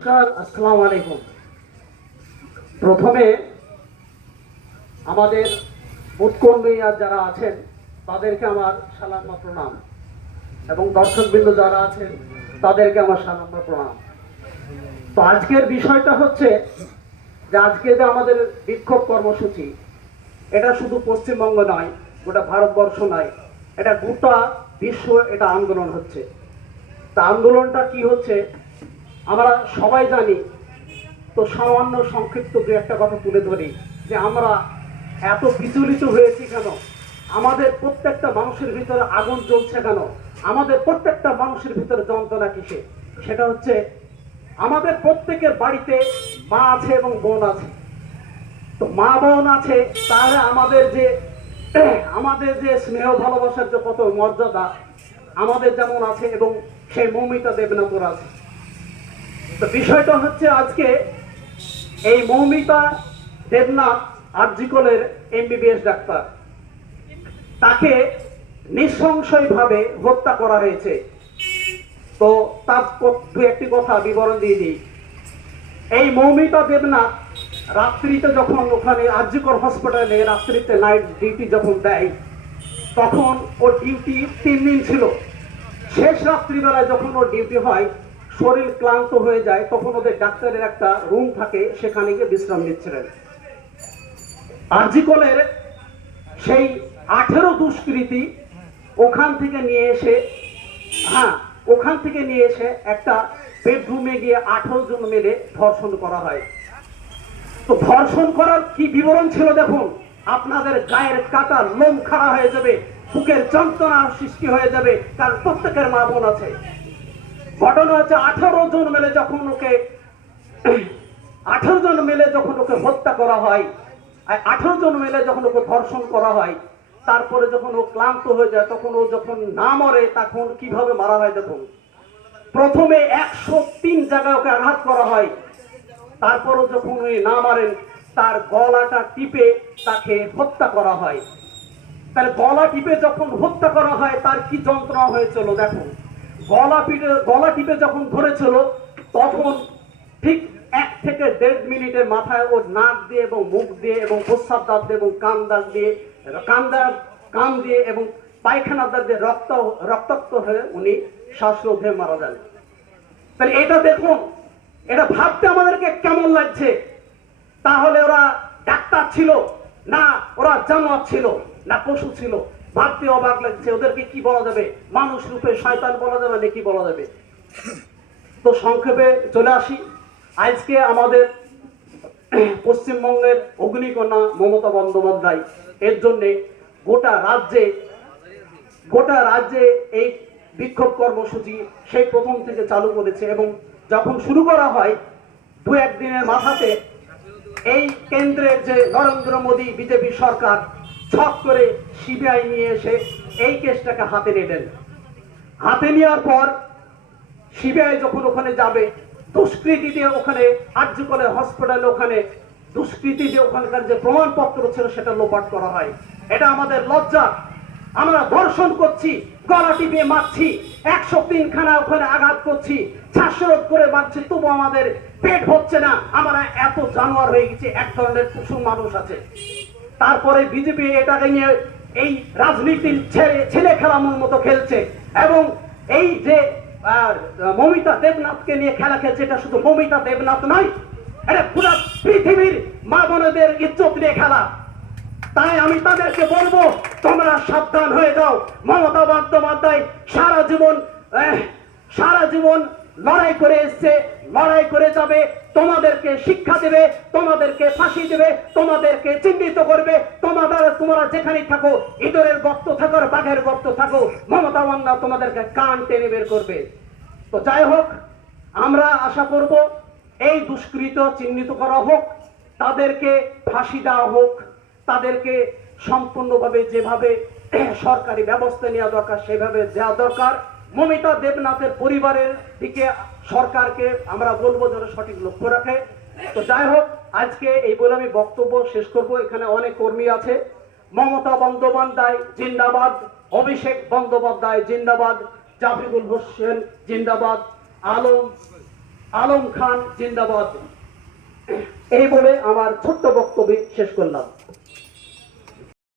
আসসালামু আলাইকুম। প্রথমে আমাদের বুথকর্মী যারা আছেন তাদেরকে আমার সালাম বা প্রণাম, এবং দর্শকবৃন্দ যারা আছেন তাদেরকে আমার সালাম বা প্রণাম। তো আজকের বিষয়টা হচ্ছে যে আজকে যে আমাদের বিক্ষোভ কর্মসূচি, এটা শুধু পশ্চিমবঙ্গ নয়, গোটা ভারতবর্ষ নয়, এটা গোটা বিশ্ব এটা আন্দোলন হচ্ছে। তা আন্দোলনটা কি হচ্ছে আমরা সবাই জানি। তো সামান্য সংক্ষিপ্ত দু একটা কথা তুলে ধরি যে আমরা এত বিচলিত হয়েছি কেন, আমাদের প্রত্যেকটা মানুষের ভিতরে আগুন জ্বলছে কেন, আমাদের প্রত্যেকটা মানুষের ভিতরে যন্ত্রণা কিসে। সেটা হচ্ছে আমাদের প্রত্যেকের বাড়িতে মা আছে এবং বোন আছে। তো মা বোন আছে, তাহলে আমাদের যে স্নেহ ভালোবাসার যে কত মর্যাদা আমাদের যেমন আছে, এবং সেই মৌমিতা দেবনাথর আছে। তো বিষয়টা হচ্ছে আজকে এই মৌমিতা দেবনাথ আরজিকরের এমবিবিএস ডাক্তার, তাকে নৃশংসভাবে হত্যা করা হয়েছে। তো তার দু একটি কথা বিবরণ দিয়ে দিই। এই মৌমিতা দেবনাথ রাত্রিতে যখন ওখানে আরজিকর হসপিটালে রাত্রিতে নাইট ডিউটি যখন দেয়, তখন ওর ডিউটি 3 দিন ছিল। শেষ রাত্রিবেলায় যখন ওর ডিউটি হয়, শরীর ক্লান্ত হয়ে যায়, তখন ওদের ডাক্তারের একটা রুম থাকে, সেখানে গিয়ে বিশ্রাম নিচ্ছিলেন। আরজিকরের সেই 18 দুষ্কৃতী ওখান থেকে নিয়ে এসে একটা বেডরুমে গিয়ে 18 জন মিলে ধর্ষণ করা হয়। তো ধর্ষণ করার কি বিবরণ ছিল দেখুন, আপনাদের গায়ের কাটা লোম খাড়া হয়ে যাবে, বুকের যন্ত্রণা সৃষ্টি হয়ে যাবে, কারণ প্রত্যেকের মা বোন আছে। ঘটনা হচ্ছে 18 জন মিলে যখন ওকে হত্যা করা হয়, 18 জন মিলে যখন ওকে ধর্ষণ করা হয়, তারপরে যখন ও ক্লান্ত হয়ে যায়, তখন ও যখন না মরে, তখন কিভাবে মারা হয় দেখুন। প্রথমে 103 জায়গায় ওকে আঘাত করা হয়, তারপরও যখন উনি না মারেন, তার গলাটা টিপে তাকে হত্যা করা হয়। তাহলে গলা টিপে যখন হত্যা করা হয়, তার কি যন্ত্রণা হয়েছিল দেখুন। গলা টিপে যখন ধরেছিল, তখন ঠিক 1 থেকে 1.5 মিনিটের মাথায় ওর নাক দিয়ে এবং মুখ দিয়ে এবং প্রস্রাব দাঁত দিয়ে এবং কান দিয়ে এবং পায়খানা দাঁত দিয়ে রক্তাক্ত হয়ে উনি শ্বাসরোধে মারা যান। তাহলে এটা দেখুন, এটা ভাবতে আমাদেরকে কেমন লাগছে। তাহলে ওরা ডাক্তার ছিল না, ওরা জানোয়ার ছিল না পশু ছিল? ভাবতে অবাক লাগছে। ওদেরকে কি বলা যাবে? মানুষ রূপে শয়তান বলা যাবে না কি বলা যাবে? তো সংক্ষেপে চলে আসি। আজকে আমাদের পশ্চিমবঙ্গের অগ্নিকন্যা মমতা বন্দ্যোপাধ্যায় এর জন্য গোটা রাজ্যে এই বিক্ষোভ কর্মসূচি সেই প্রথম থেকে চালু করেছে, এবং যখন শুরু করা হয় 2-1 দিনের মাথাতে এই কেন্দ্রের যে নরেন্দ্র মোদী বিজেপি সরকার ছক করে সিবিআই নিয়ে এসে এই কেসটাকে হাতে নিলেন। হাতে নেওয়ার পর সিবিআই যখন ওখানে যাবে, দুষ্কৃতী দিয়ে ওখানে আরজিকরের হসপিটালে ওখানে দুষ্কৃতী দিয়ে ওখানকার যে প্রমাণপত্র ছিল সেটা লোপাট করা হয়। এটা আমাদের লজ্জা। আমরা ধর্ষণ করছি, গলা টিপে মারছি, 103 খানা ওখানে আঘাত করছি, শ্বাসরোধ করে মারছি, তবু আমাদের পেট হচ্ছে না। আমরা এত জানোয়ার হয়ে গেছি, এক ধরনের পশু মানুষ আছে। তারপরে বিজেপি এটাকে নিয়ে এই রাজনীতির ছেলে খেলানোর মতো খেলছে, এবং এই যে মৌমিতা দেবনাথকে নিয়ে খেলা খেলছে। এটা শুধু মৌমিতা দেবনাথ নয়, এটা পুরো পৃথিবীর মা বোনদের ইজ্জত নিয়ে খেলা। তাই আমি তাদেরকে বলবো, তোমরা সাবধান হয়ে যাও। মমতা বন্দ্যোপাধ্যায় সারা জীবন লড়াই করে এসছে, লড়াই করে যাবে। তোমাদেরকে শিক্ষা দেবে, তোমাদেরকে ফাঁসি দেবে, তোমাদেরকে চিহ্নিত করবে। তোমরা যেখানেই থাকো, ইঁদুরের গর্ত থাকো আর বাঘের গর্ত থাকো, মমতা বন্দ্যোপাধ্যায় তোমাদেরকে কান টেনে বের করবে। তো যাই হোক, আমরা আশা করব এই দুষ্কৃত চিহ্নিত করা হোক, তাদেরকে ফাঁসি দেওয়া হোক, তাদেরকে সম্পূর্ণভাবে যেভাবে সরকারি ব্যবস্থা নেওয়া দরকার সেভাবে দেওয়া দরকার। মমিতা দেবনাথের পরিবারের দিকে সরকারকে আমরা বলবো যেন সঠিক লক্ষ্য রাখে। তো যাই হোক, আজকে এই বলে আমি বক্তব্য শেষ করব। এখানে অনেক কর্মী আছে। মমতা বন্দ্যোপাধ্যায় জিন্দাবাদ, অভিষেক বন্দ্যোপাধ্যায় জিন্দাবাদ, জাফিকুল হোসেন জিন্দাবাদ, আলম আলম খান জিন্দাবাদ। এই বলে আমার ছোট্ট বক্তব্য শেষ করলাম।